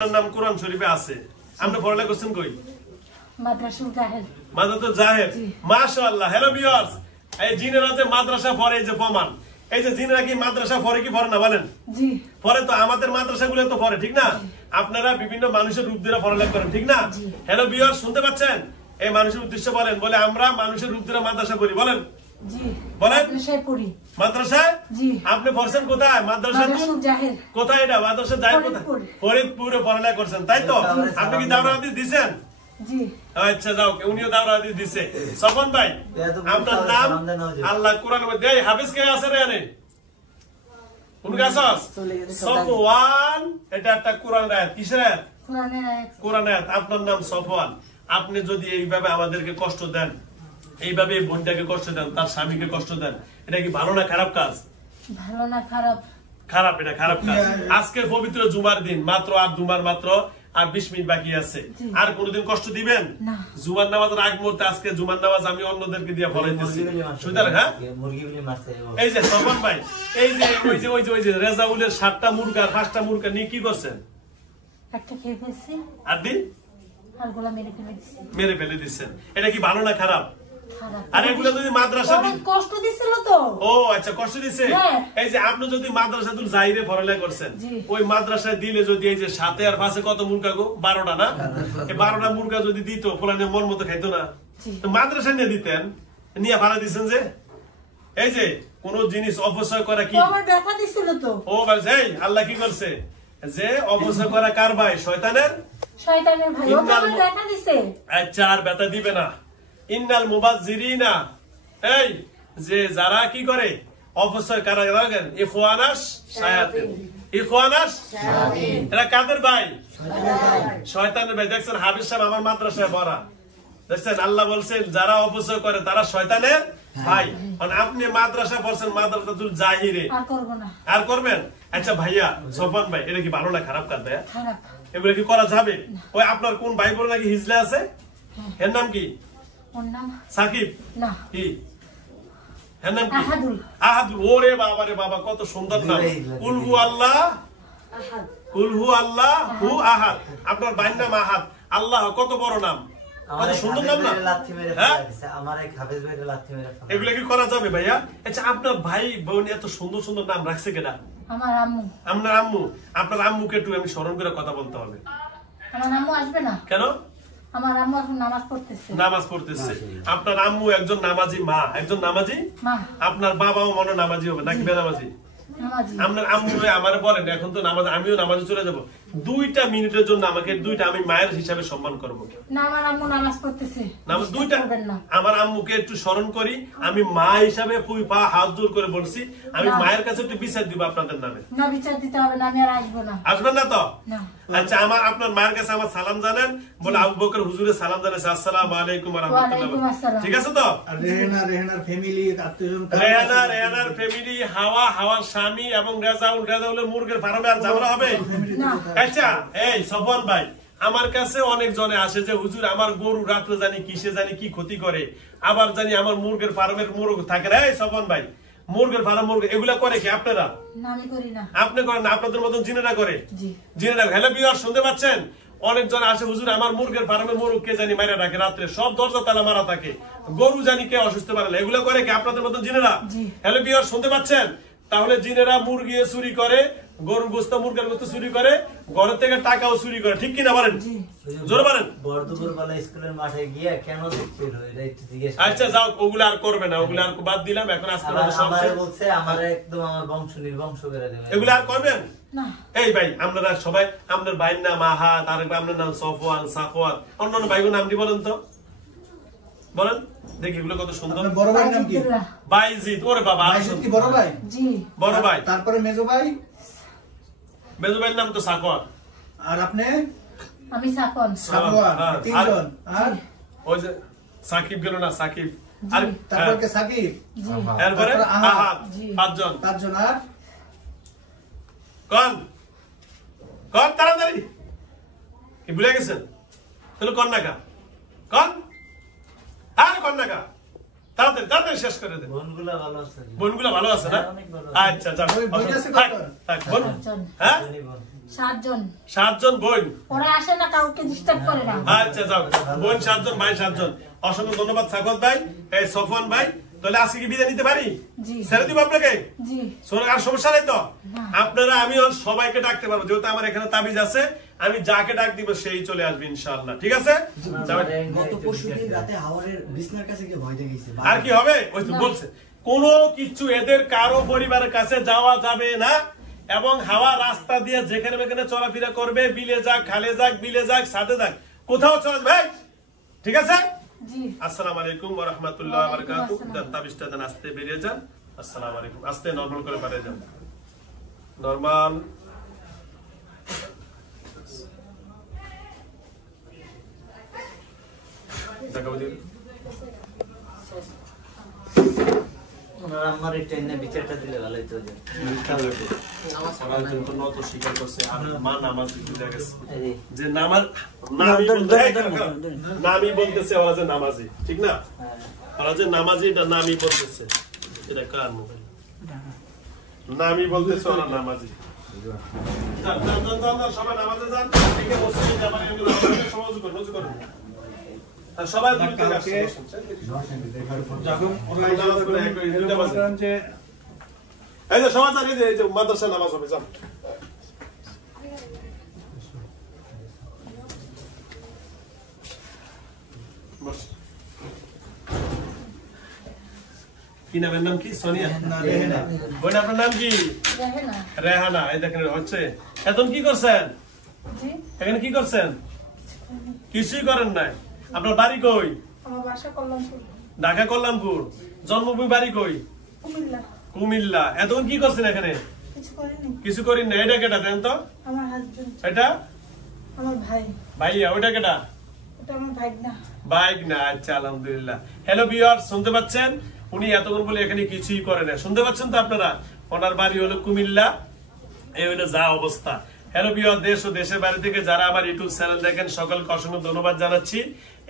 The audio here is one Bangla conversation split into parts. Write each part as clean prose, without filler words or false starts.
নাম কোরআন শরীফে আছে। আপনি পড়ালেখা করছেন কই? মাদ্রাসাতুল জাহেল। মাদ্রাসাতুল জাহেল। মাশাআল্লাহ। হ্যালো ভিউয়ার্স, এই জিনেরা যে মাদ্রাসা পড়ে এই যে প্রমাণ। এই যে জিনেরা কি মাদ্রাসা পড়ে কি পড়ে না বলেন? জি। পড়ে তো, আমাদের মাদ্রাসাগুলো তো পড়ে, ঠিক না? আপনারা বিভিন্ন মানুষের রূপ দিয়ে পড়ালেখা করেন, ঠিক না? হ্যালো ভিউয়ার্স, শুনতে পাচ্ছেন? এই মানুষের উদ্দেশ্যে বলেন, বলে আমরা মানুষের রূপ দিয়ে মাদ্রাসা করি, বলেন? জি। বলেন? মাদ্রাসায় পড়ি। মাদ্রাসায়? জি। আপনি পড়ছেন কোথায়? মাদ্রাসাতুল জাহেল। কোথায় এটা? মাদ্রাসা জাহেল কোথায়? ফরিদপুরে পড়ালেখা করছেন, তাই তো? আপনি কি দাওরা হাদিস দিবেন? জি। আচ্ছা যাও, উনিও দাওরা হাদিস দিছে। সফন ভাই, আপনার নাম? আল্লাহ কোরআনের মধ্যে হাফেজ কে আছে রে? আরে কোন গাছস? সফওয়ান। এটা একটা কোরআনের আয়াত। কিসের আয়াত? কোরআনের আয়াত। কোরআনের আয়াত। আপনার নাম সফওয়ান। আপনি যদি এইভাবে আমাদেরকে কষ্ট দেন, এইভাবে বোনটাকে কষ্ট দেন, তার স্বামীকে কষ্ট দেন, এটা কি ভালো না খারাপ কাজ? ভালো না খারাপ? খারাপ, এটা খারাপ কাজ। আজকে পবিত্র জুমার দিন, মাত্র আর জুমার মাত্র আর 20 মিনিট বাকি আছে। আর কোনদিন কষ্ট দিবেন না? জুমার নামাজের আগ মুহূর্তে আজকে জুমার নামাজ আমি অন্যদেরকে দিয়ে পড়াইতেছি। সুতরাং হ্যাঁ, এই যে সফন ভাই, এই যে ওই যে রেজাউলের 7টা মুরগা 5টা মুরগা নিয়ে কি করছেন? একটা খেয়ে ফেলছি। আর দিন আরগুলা মেরে ফেলে দিচ্ছেন। এটা কি ভালো না খারাপ? খারাপ। আর এগুলো যদি মাদ্রাসা কষ্ট দিছিল তো। ও আচ্ছা, কষ্ট দিছে। এই যে আপনি যদি মাদ্রাসাতুল জাহিরে পড়ালেখা করছেন, ওই মাদ্রাসায় দিলে যদি এই যে 7 আর 5 কত মুরগা গো? 12টা না? এই 12টা মুরগা যদি দিত, ফলানে মন মতো খাইতো না? তো মাদ্রাসায় নিয়ে দিতেন, নিয়ে ভাড়া দিচ্ছেন যে। এই যে কোন জিনিস অপচয় করা কি? আমার ব্যথা দিছিল তো। ও বলছে এই আল্লাহ কি করছে? যে অপচয় করা কার ভাই? শয়তানের। শয়তানের ভাই। ও আমার ব্যথা দিছে। আচ্ছা, আর ব্যথা দিবে না। ইন্নাল মুবাজ্জিরিনা, এই যে যারা কি করে অপচয় কারা করেন, ইখওয়ানাস শায়াতিন। ইখওয়ানাস শায়াতিন, এরা কাদের ভাই? শয়তানের ভাই। দেখছেন হাফেজ সাহেব আমার মাদ্রাসায় পড়া, দেখছেন আল্লাহ বলছেন যারা অপচয় করে তারা শয়তানের ভাই। মানে আপনি মাদ্রাসা পড়ছেন মাদ্রাসাতুল জাহিরে, আর করব না। আর করবেন? আচ্ছা ভাইয়া সফন ভাই, এটা কি ভালো না খারাপ কাজ? ভাইয়া খারাপ। এগুলো কি করা যাবে? ওই আপনার কোন ভাই বোন নাকি হিজলা আছে, এর নাম কি? ওর নাম সাকিব না, কি এর নাম কি? আহাদুল। আহাদুল। ওরে বাবা রে বাবা, কত সুন্দর নাম। কুলহু আল্লাহ আহাদ। কুলহু আল্লাহ হু আহাদ। আপনার ভাইয়ের নাম আহাদ। আল্লাহ কত বড় নাম, কত সুন্দর নাম না? এগুলো কি করা যাবে ভাইয়া? আচ্ছা, আপনার ভাই বোন এত সুন্দর সুন্দর নাম রাখছে কেনা? আমার আম্মু। আপনার আম্মু? আপনার আম্মুকে একটু আমি স্মরণ করে কথা বলতে হবে। আমার আম্মু আসবে না কেন? আমার আম্মু এখন নামাজ পড়তেছে। নামাজ পড়তেছে। আপনার আম্মু একজন নামাজি মা, একজন নামাজি মা। আপনার বাবাও মনে নামাজি হবে নাকি বেনামাজি? আপনার আম্মু আমার বলেন, এখন তো নামাজ, আমিও নামাজে চলে যাব, 2টা মিনিটের জন্য আমাকে 2টা আমি মায়ের হিসাবে সম্মান করব না? আমার আম্মু নামাজ পড়তেছে। নামাজ 2টা আমার আম্মুকে একটু স্মরণ করি, আমি মা হিসাবে পুই পা হাত জোর করে বলছি, আমি মায়ের কাছে একটু বিচার দিব আপনাদের নামে। না, বিচার দিতে হবে না, আমি আর আসবো না। আসবেন না তো? না। আচ্ছা, আমার আপনার মায়ের কাছে আমার সালাম জানেন, বলে আবু বকর হুজুরের সালাম জানাইছে, আসসালামু আলাইকুম ওয়া রাহমাতুল্লাহ। ঠিক আছে তো? রেহানার ফ্যামিলি, রেহানার ফ্যামিলি, হাওয়ার স্বামী এবং রেজাউলের মুরগির ফার্মে আর ঝামেলা হবে? আচ্ছা, এই সফন ভাই, আমার কাছে অনেক জনে আসে যে হুজুর আমার গরু রাত্রে জানি কিসে জানি কি ক্ষতি করে, আবার জানি আমার মুরগির ফার্মের মুরগ থাকে। এই সফন ভাই, মুরগির ফার্ম মুরগ এগুলা করে কি আপনারা? না, আমি করি না। আপনি করেন না? আপনাদের মতন জিনেরা করে। জিনেরা। হ্যালো ভিউয়ার, শুনতে পাচ্ছেন? অনেকজন আসে হুজুর আমার মুরগির ফার্মের মুরগ কে জানি মারা রাখে, রাত্রে সব দরজা তালা মারা থাকে, গরু জানি কে অসুস্থ পারে না। এগুলো করে কি আপনাদের মতন জিনেরা? হ্যালো ভিউয়ার, শুনতে পাচ্ছেন? তাহলে জিনেরা মুরগি চুরি করে, গরুর গোস্ত মুরগির গোস্ত চুরি করে, ঘর থেকে টাকাও চুরি করে, ঠিক কিনা বলেন? জোরে বলেন। স্কুলের মাঠে গিয়ে কেন দেখছিল? আচ্ছা যাও, ওগুলো আর করবে না, ওগুলো আর বাদ দিলাম। এখন আজকে বলছে আমার একদম আমার বংশ নির্বংশ করে দেবে, এগুলো আর করবেন না। এই ভাই, আপনারা সবাই, আপনার ভাইয়ের নাম আহাদ, আর আপনার নাম সফওয়ান, সাফওয়ান, অন্যান্য ভাইগুলোর নাম দিয়ে বলেন তো, বলেন দেখি। এগুলো কত সুন্দর। বড় ভাইয়ের নাম কি? বাইজিদ। ওরে বাবা, বড় ভাই। জি, বড় ভাই। তারপরে মেজো ভাই? মেজো ভাইয়ের নাম তো সাকওয়ান। আর আপনি? আমি সাকওয়ান। সাকওয়ান। 3 জন। আর ওই যে সাকিব গেল না, সাকিব। আর তারপর কে? সাকিব। জি। এরপরে আহাদ। 5 জন। 5 জন। আর কোন কোন তাড়াতাড়ি কি ভুলে গেছেন? তাহলে কোন নাকা কোন? আর কোন নাকা তাড়াতাড়ি তাড়াতাড়ি শেষ করে দেন। বোনগুলা ভালো আছে। বোনগুলা ভালো আছে না? আচ্ছা যাও। হ্যাঁ, 7 জন বোন। ওরা আসে না, কাউকে ডিস্টার্ব করে না। আচ্ছা যাও, বোন 7 জন, ভাই 7 জন। অসংখ্য ধন্যবাদ সাকত ভাই, এই সফওয়ান ভাই। তাহলে আজকে কি বিদায় নিতে পারি? ছেড়ে দিব আপনাকে? আর সমস্যা নাই তো? আপনারা আমি সবাইকে ডাকতে পারবো, যেহেতু আমার এখানে তাবিজ আছে। আমি যাকে ডাক দিব সেই চলে আসবে ইনশাআল্লাহ, ঠিক আছে? আর কি হবে? ওই তো বলছে কোনো কিছু এদের কারো পরিবারের কাছে যাওয়া যাবে না, এবং হাওয়া রাস্তা দিয়ে যেখানে যেখানে চলাফেরা করবে, বিলে যাক, খালে যাক, বিলে যাক, সাথে যাক, কোথাও চলে ভাই, ঠিক আছে? আসসালামু আলাইকুম ওয়া রাহমাতুল্লাহি ওয়া বারাকাতুহু। তাবিজটা দেন, আস্তে বেরিয়ে যান। আসসালামু আলাইকুম। আস্তে নরমাল করে বেরিয়ে যান, নরমাল। দেখাও দিন। আমার এই ট্রেনে বিচারটা দিলে ভালোই তো যে আমার জন্য নত স্বীকার করছে, আর মা নামাজ দিতে গেছে যে নামই বলতেছে ওরা যে নামাজি, ঠিক না? ওরা যে নামাজি, এটা নামই বলতেছে। এটা কার মোবাইল? নামই বলতেছে ওরা নামাজি। সবাই নামাজে যান, ঠিক আছে? মসজিদে যাবেন, সহযোগ করুন। সবাই মাদ্রাসা নামাজ হবে, যান। কি নামের নাম কি? সোনিয়া? বোন আপনার নাম কি? রেহানা। এই দেখেন হচ্ছে। এখন কি করছেন? এখানে কি করছেন? কিছুই করেন নাই। আপনার বাড়ি কই? আমার বাসা কল্যাণপুর। ঢাকা কল্যাণপুর। জন্মভূমি বাড়ি কই? কুমিল্লা। কুমিল্লা। এতক্ষণ কি করছেন এখানে? কিছু করেন না। এটা কেটা দেন তো? আমার হাজবেন্ড। এটা আমার ভাই। ভাইয়া। ওটা কেটা? ওটা আমার ভাইগনা। ভাইগনা। আচ্ছা, আলহামদুলিল্লাহ। হ্যালো ভিউয়ার্স, শুনতে পাচ্ছেন? উনি এতক্ষণ বলে এখানে কিছুই করে না। শুনতে পাচ্ছেন তো আপনারা? ওনার বাড়ি হলো কুমিল্লা। এই হলো যা অবস্থা। হ্যালো ভিউয়ার, দেশ ও দেশের বাইরে থেকে যারা আমার ইউটিউব চ্যানেল দেখেন সকলকে অসংখ্য ধন্যবাদ জানাচ্ছি।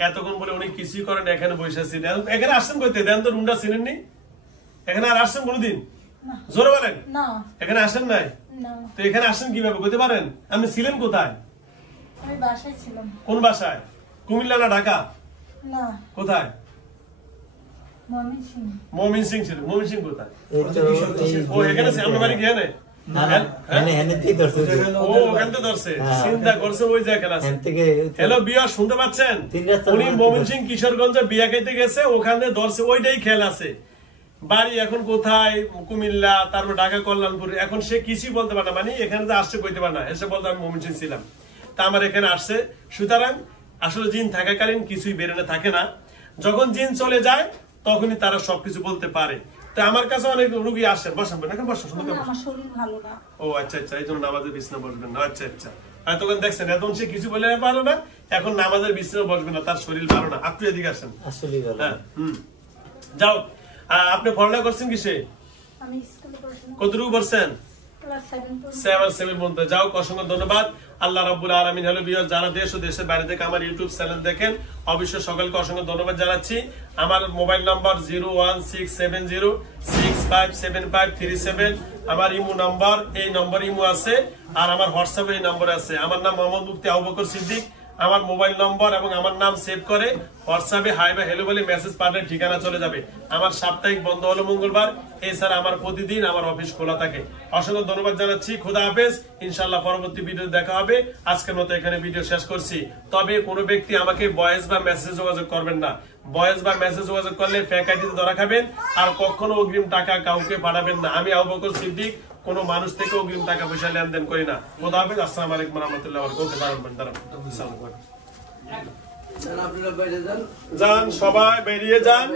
এতক্ষণ বলে উনি কিছুই করেন, এখানে বসে আছেন। এখানে আসছেন কইতে দেন তো, রুমটা চিনেননি? এখানে আর আসছেন কোনদিন? জোরে বলেন। এখানে আসেন নাই তো? এখানে আসেন কিভাবে কইতে পারেন? আপনি ছিলেন কোথায়? আমি বাসায় ছিলাম। কোন বাসায়? কুমিল্লা না ঢাকা? না। কোথায়? ময়মনসিংহ। ময়মনসিংহ ছিল। ময়মনসিংহ কোথায়? ও এখানে আমরা বাড়ি গিয়ে নেই। শুনতে পাচ্ছেন? উনি ময়মনসিংহ কিশোরগঞ্জে বিয়া খাইতে গেছে, ওখানে ধরছে, ওইটাই খেয়াল আছে। বাড়ি এখন কোথায়? কুমিল্লা, তারপর ঢাকা কল্যাণপুর। এখন সে কিছুই বলতে পারে না, মানে এখানে যে আসছে কইতে পারে না। এসে বলতে আমি ময়মনসিংহ ছিলাম, তা আমার এখানে আসছে। সুতরাং আসলে জিন থাকাকালীন কিছুই বেরোনে থাকে না, যখন জিন চলে যায় তখনই তারা সবকিছু বলতে পারে। তো আমার কাছে অনেক রোগী আসেন। বসেন, বসেন। ও আচ্ছা আচ্ছা, এই জন্য নামাজের বিছানা বসবেন না। আচ্ছা আচ্ছা, তখন দেখছেন এখন সে কিছু বলে পারো না, এখন নামাজের বিছানা বসবে না, তার শরীর ভালো না। আপনি এদিকে আসেন। হ্যাঁ, যাও। আপনি পড়ালেখা করছেন কিসে? কতটুকু করছেন? 7 পর্যন্ত। যাও, অসংখ্য ধন্যবাদ। আল্লাহ রাব্বুল আলামিন। হ্যালো ভিউয়ার্স, যারা দেশ ও দেশের বাইরে থেকে আমার ইউটিউব চ্যানেল দেখেন অবশ্যই সকলকে অসংখ্য ধন্যবাদ জানাচ্ছি। আমার মোবাইল নাম্বার 01670657537। আমার ইমো নাম্বার, এই নম্বর ইমো আছে, আর আমার হোয়াটসঅ্যাপে এই নম্বর আছে। আমার নাম মোহাম্মদ মুফতি আবু বকর সিদ্দিক। আমার মোবাইল নম্বর এবং আমার নাম সেভ করে হোয়াটসঅ্যাপে হাই বা হ্যালো বলে মেসেজ পাঠালে ঠিকানা চলে যাবে। আমার সাপ্তাহিক বন্ধ হলো মঙ্গলবার, এছাড়া আমার প্রতিদিন আমার অফিস খোলা থাকে। অসংখ্য ধন্যবাদ জানাচ্ছি। খোদা হাফেজ। ইনশাআল্লাহ পরবর্তী ভিডিও দেখা হবে। আজকের মতো এখানে ভিডিও শেষ করছি। তবে কোনো ব্যক্তি আমাকে ভয়েস বা মেসেজ যোগাযোগ করবেন না। ভয়েস বা মেসেজ যোগাযোগ করলে ফেক আইডিতে ধরা খাবেন, আর কখনো অগ্রিম টাকা কাউকে পাঠাবেন না। আমি আবু বকর সিদ্দিক কোনো মানুষ থেকে অগ্রিম টাকা পয়সা লেনদেন করি না। খোদা হাফেজ। আসসালামু আলাইকুম ওয়া রাহমাতুল্লাহি ওয়া বারাকাতুহু। যান, সবাই বেরিয়ে যান।